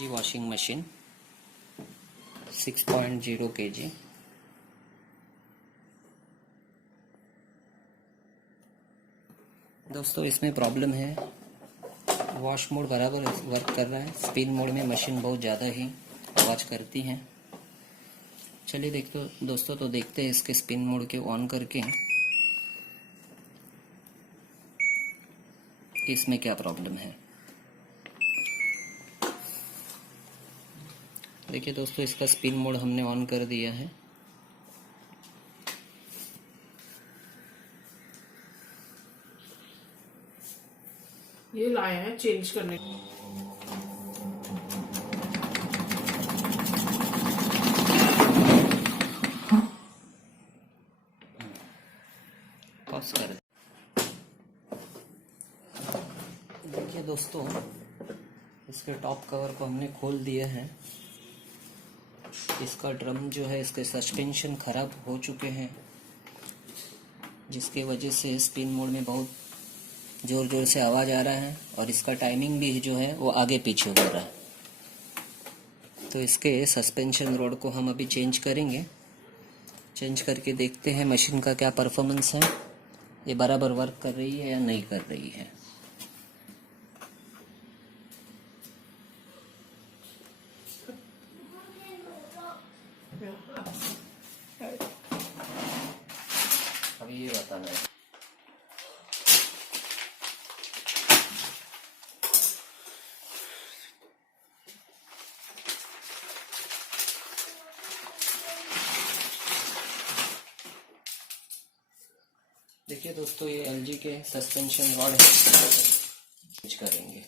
kg washing machine 6.0 kg। दोस्तों इसमें problem है, वॉश मोड बराबर वर्क कर रहा है, स्पिन मोड में मशीन बहुत ज़्यादा ही आवाज़ करती है। चलिए दोस्तों तो देखते हैं इसके स्पिन मोड के ऑन करके इसमें क्या प्रॉब्लम है। देखिए दोस्तों, इसका स्पिन मोड हमने ऑन कर दिया है। ये लाए हैं चेंज करने। पॉज कर। देखिए दोस्तों, इसके टॉप कवर को हमने खोल दिया है। इसका ड्रम जो है, इसके सस्पेंशन खराब हो चुके हैं, जिसके वजह से स्पिन मोड में बहुत जोर जोर से आवाज़ आ रहा है और इसका टाइमिंग भी जो है वो आगे पीछे हो रहा है। तो इसके सस्पेंशन रोड को हम अभी चेंज करेंगे। चेंज करके देखते हैं मशीन का क्या परफॉर्मेंस है, ये बराबर वर्क कर रही है या नहीं कर रही है। अभी ये बताना है। देखिए दोस्तों, ये एलजी के सस्पेंशन रॉड है, चेंज करेंगे।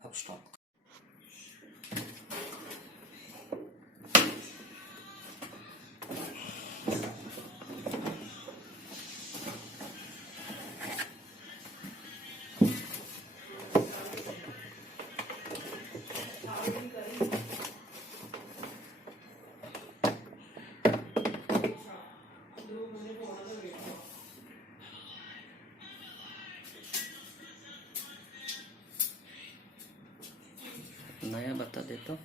अब स्टॉप। नया बता दे तो।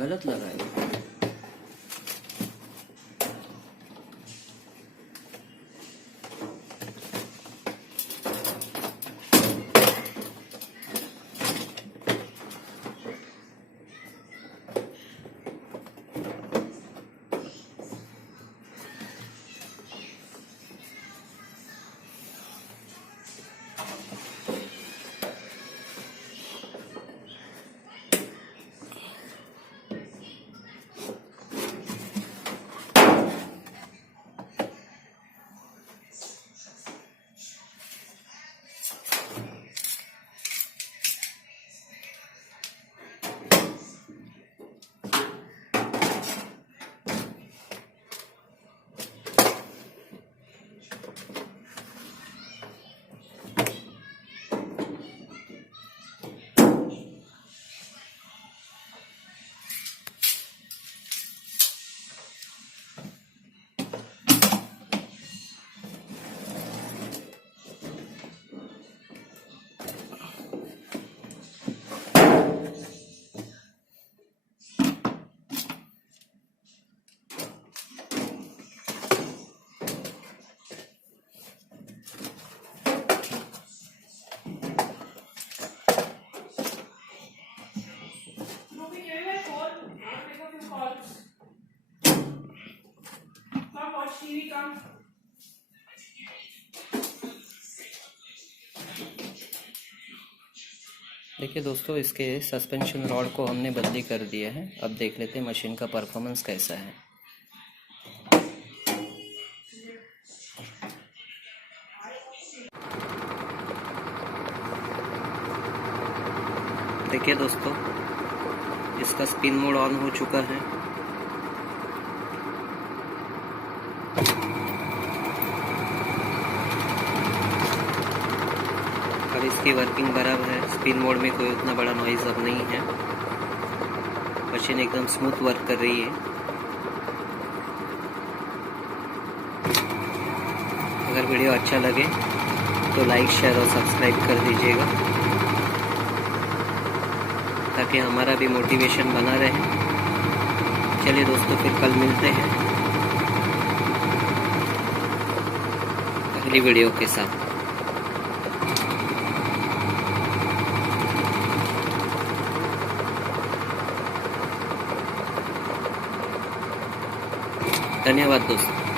गलत लगा है। देखिए दोस्तों, इसके सस्पेंशन रॉड को हमने बदली कर दिया है। अब देख लेते हैं मशीन का परफॉर्मेंस कैसा है। देखिए दोस्तों, इसका स्पिन मोड ऑन हो चुका है। अब इसकी वर्किंग बराबर है। स्पिन मोड में कोई उतना बड़ा नॉइज अब नहीं है। मशीन एकदम स्मूथ वर्क कर रही है। अगर वीडियो अच्छा लगे तो लाइक, शेयर और सब्सक्राइब कर दीजिएगा ताकि हमारा भी मोटिवेशन बना रहे। चलिए दोस्तों, फिर कल मिलते हैं अगली वीडियो के साथ। धन्यवाद दोस्तों।